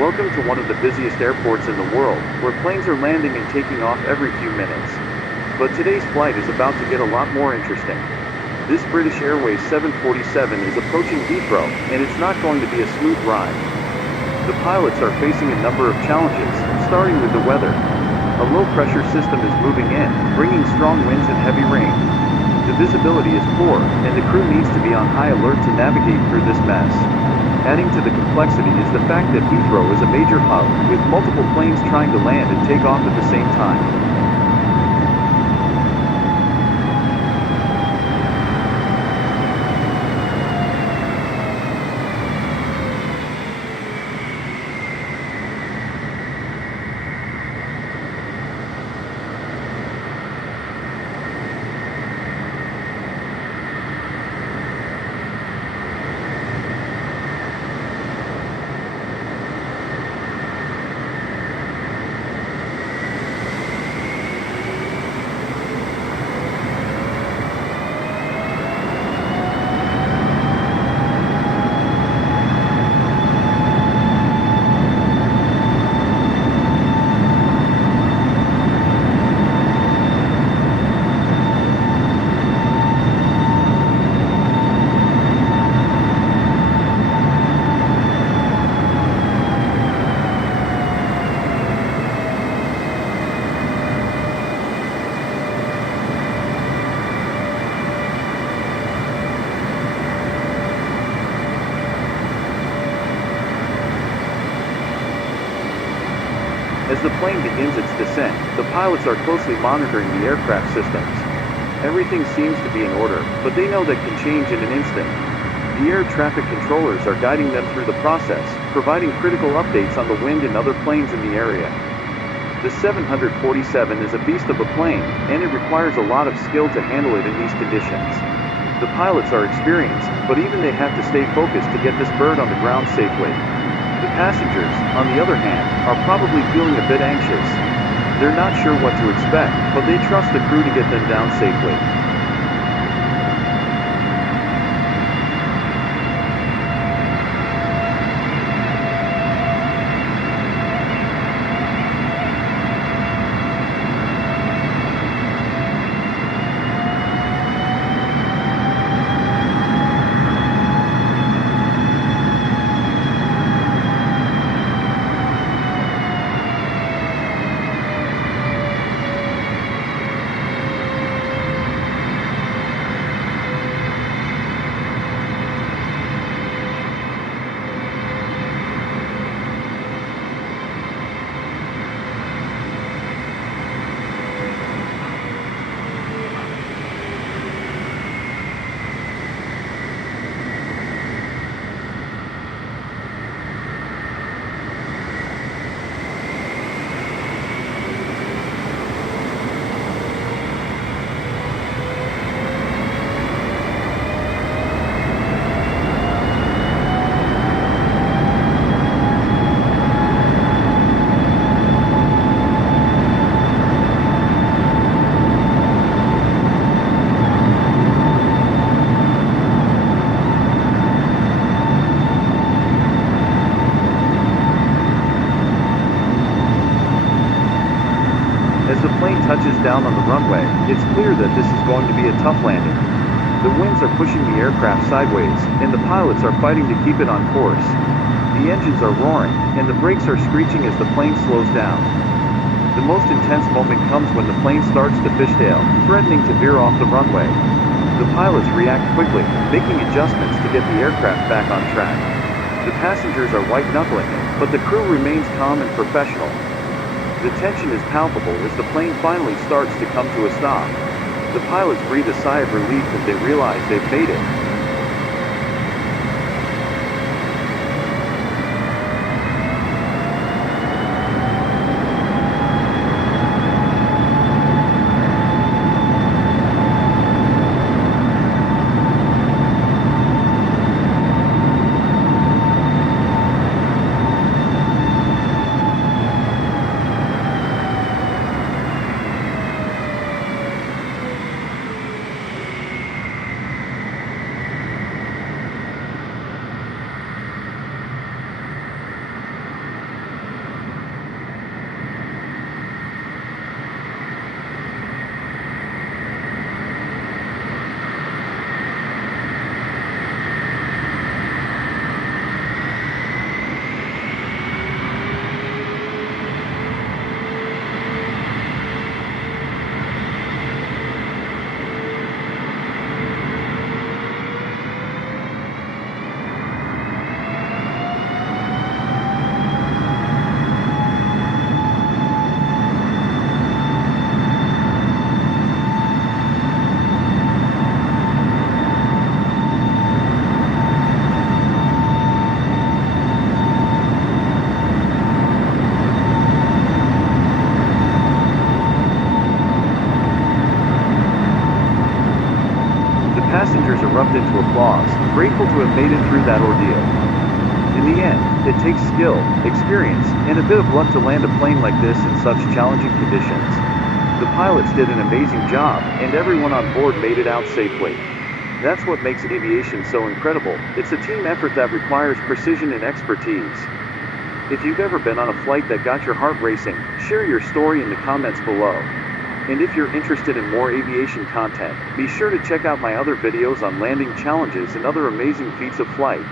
Welcome to one of the busiest airports in the world, where planes are landing and taking off every few minutes. But today's flight is about to get a lot more interesting. This British Airways 747 is approaching Heathrow, and it's not going to be a smooth ride. The pilots are facing a number of challenges, starting with the weather. A low-pressure system is moving in, bringing strong winds and heavy rain. The visibility is poor, and the crew needs to be on high alert to navigate through this mess. Adding to the complexity is the fact that Heathrow is a major hub, with multiple planes trying to land and take off at the same time. As the plane begins its descent, the pilots are closely monitoring the aircraft systems. Everything seems to be in order, but they know that can change in an instant. The air traffic controllers are guiding them through the process, providing critical updates on the wind and other planes in the area. The 747 is a beast of a plane, and it requires a lot of skill to handle it in these conditions. The pilots are experienced, but even they have to stay focused to get this bird on the ground safely. The passengers, on the other hand, are probably feeling a bit anxious. They're not sure what to expect, but they trust the crew to get them down safely. As the plane touches down on the runway, it's clear that this is going to be a tough landing. The winds are pushing the aircraft sideways, and the pilots are fighting to keep it on course. The engines are roaring, and the brakes are screeching as the plane slows down. The most intense moment comes when the plane starts to fishtail, threatening to veer off the runway. The pilots react quickly, making adjustments to get the aircraft back on track. The passengers are white-knuckling it, but the crew remains calm and professional. The tension is palpable as the plane finally starts to come to a stop. The pilots breathe a sigh of relief as they realize they've made it. erupt into applause, grateful to have made it through that ordeal. In the end, it takes skill, experience, and a bit of luck to land a plane like this in such challenging conditions. The pilots did an amazing job, and everyone on board made it out safely. That's what makes aviation so incredible. It's a team effort that requires precision and expertise. If you've ever been on a flight that got your heart racing, share your story in the comments below. And if you're interested in more aviation content, be sure to check out my other videos on landing challenges and other amazing feats of flight.